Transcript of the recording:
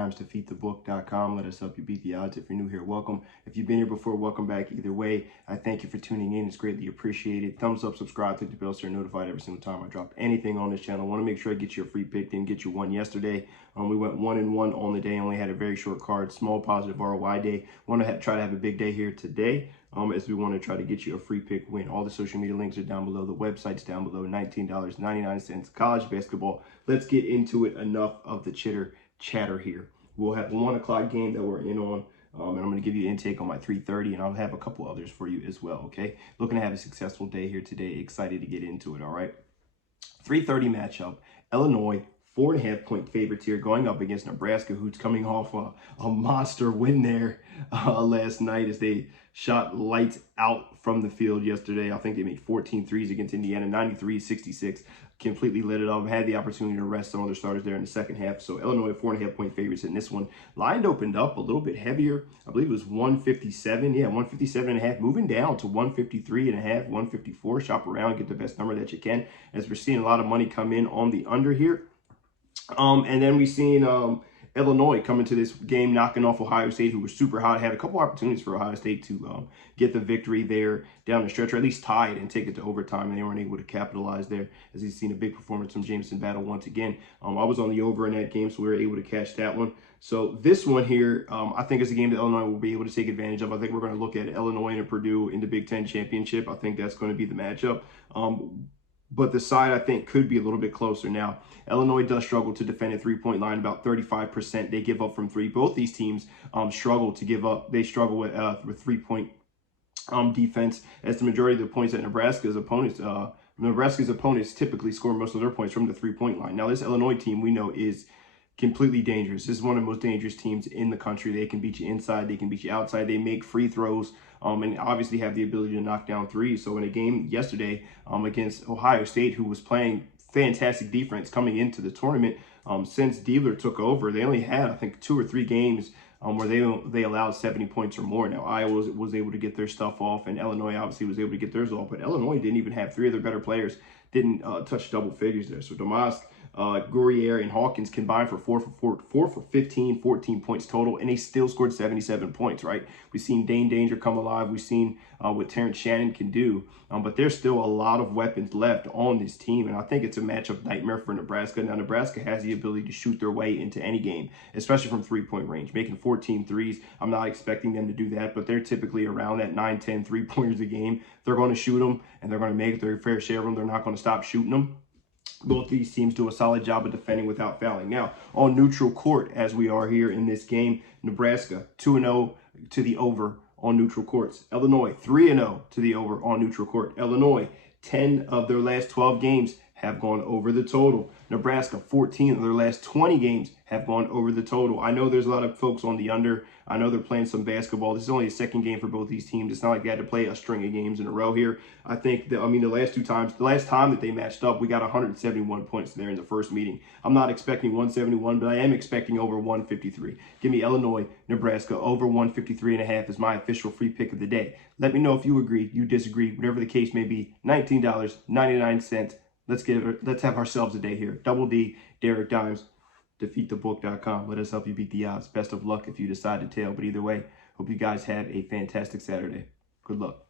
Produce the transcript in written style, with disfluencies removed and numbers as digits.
Dimes, defeatthebook.com. Let us help you beat the odds. If you're new here, welcome. If you've been here before, welcome back. Either way, I thank you for tuning in. It's greatly appreciated. Thumbs up, subscribe, click the bell so you're notified every single time I drop anything on this channel. I want to make sure I get you a free pick. Didn't get you one yesterday. We went 1-1 on the day. Only had a very short card, small positive ROI day. Want to try to have a big day here today. As we want to try to get you a free pick win. All the social media links are down below. The website's down below. $19.99. College basketball. Let's get into it. Enough of the chatter here. We'll have a 1 o'clock game that we're in on. And I'm going to give you an intake on my 3:30, and I'll have a couple others for you as well, okay? Looking to have a successful day here today. Excited to get into it, all right? 3:30 matchup. Illinois, 4.5-point favorites here, going up against Nebraska, who's coming off a monster win there last night as they shot lights out from the field yesterday. I think they made 14 threes against Indiana, 93-66. Completely lit it up. Had the opportunity to rest some of their starters there in the second half. So Illinois, 4.5-point favorites in this one. Line opened up a little bit heavier. I believe it was 157. Yeah, 157.5, moving down to 153.5, 154. Shop around, get the best number that you can, as we're seeing a lot of money come in on the under here. And then we've seen Illinois come into this game knocking off Ohio State, who was super hot. Had a couple opportunities for Ohio State to get the victory there down the stretch, or at least tie it and take it to overtime, and they weren't able to capitalize there, as he's seen a big performance from Jameson Battle once again. I was on the over in that game, so we were able to catch that one. So this one here, I think is a game that Illinois will be able to take advantage of. I think we're going to look at Illinois and Purdue in the Big Ten championship. I think that's going to be the matchup. But the side, I think, could be a little bit closer. Now, Illinois does struggle to defend a three-point line, about 35%. They give up from three. Both these teams struggle to give up. They struggle with three-point defense, as the majority of the points that Nebraska's opponents typically score most of their points from the three-point line. Now, this Illinois team we know is completely dangerous. This is one of the most dangerous teams in the country. They can beat you inside. They can beat you outside. They make free throws. And obviously have the ability to knock down threes. So in a game yesterday against Ohio State, who was playing fantastic defense coming into the tournament, since Diebler took over, they only had, I think, 2 or 3 games where they allowed 70 points or more. Now, Iowa was able to get their stuff off, and Illinois obviously was able to get theirs off. But Illinois didn't even have 3 of their better players, didn't touch double figures there. So Domask, Guerrier, and Hawkins combined for 4 for 15, 14 points total, and they still scored 77 points, right? We've seen Dane Danger come alive. We've seen what Terrence Shannon can do, but there's still a lot of weapons left on this team, and I think it's a matchup nightmare for Nebraska. Now, Nebraska has the ability to shoot their way into any game, especially from three-point range, making 14 threes. I'm not expecting them to do that, but they're typically around that 9-10 three-pointers a game. They're going to shoot them, and they're going to make their fair share of them. They're not going to stop shooting them. Both these teams do a solid job of defending without fouling. Now, on neutral court, as we are here in this game, Nebraska 2-0 to the over on neutral courts. Illinois 3-0 to the over on neutral court. Illinois, 10 of their last 12 games have gone over the total. Nebraska, 14 of their last 20 games have gone over the total. I know there's a lot of folks on the under. I know they're playing some basketball. This is only a second game for both these teams. It's not like they had to play a string of games in a row here. I think that, the last time that they matched up, we got 171 points there in the first meeting. I'm not expecting 171, but I am expecting over 153. Give me Illinois, Nebraska, over 153.5 is my official free pick of the day. Let me know if you agree, you disagree, whatever the case may be. $19.99. Let's have ourselves a day here. Double D, Derek Dimes, defeatthebook.com. Let us help you beat the odds. Best of luck if you decide to tail. But either way, hope you guys have a fantastic Saturday. Good luck.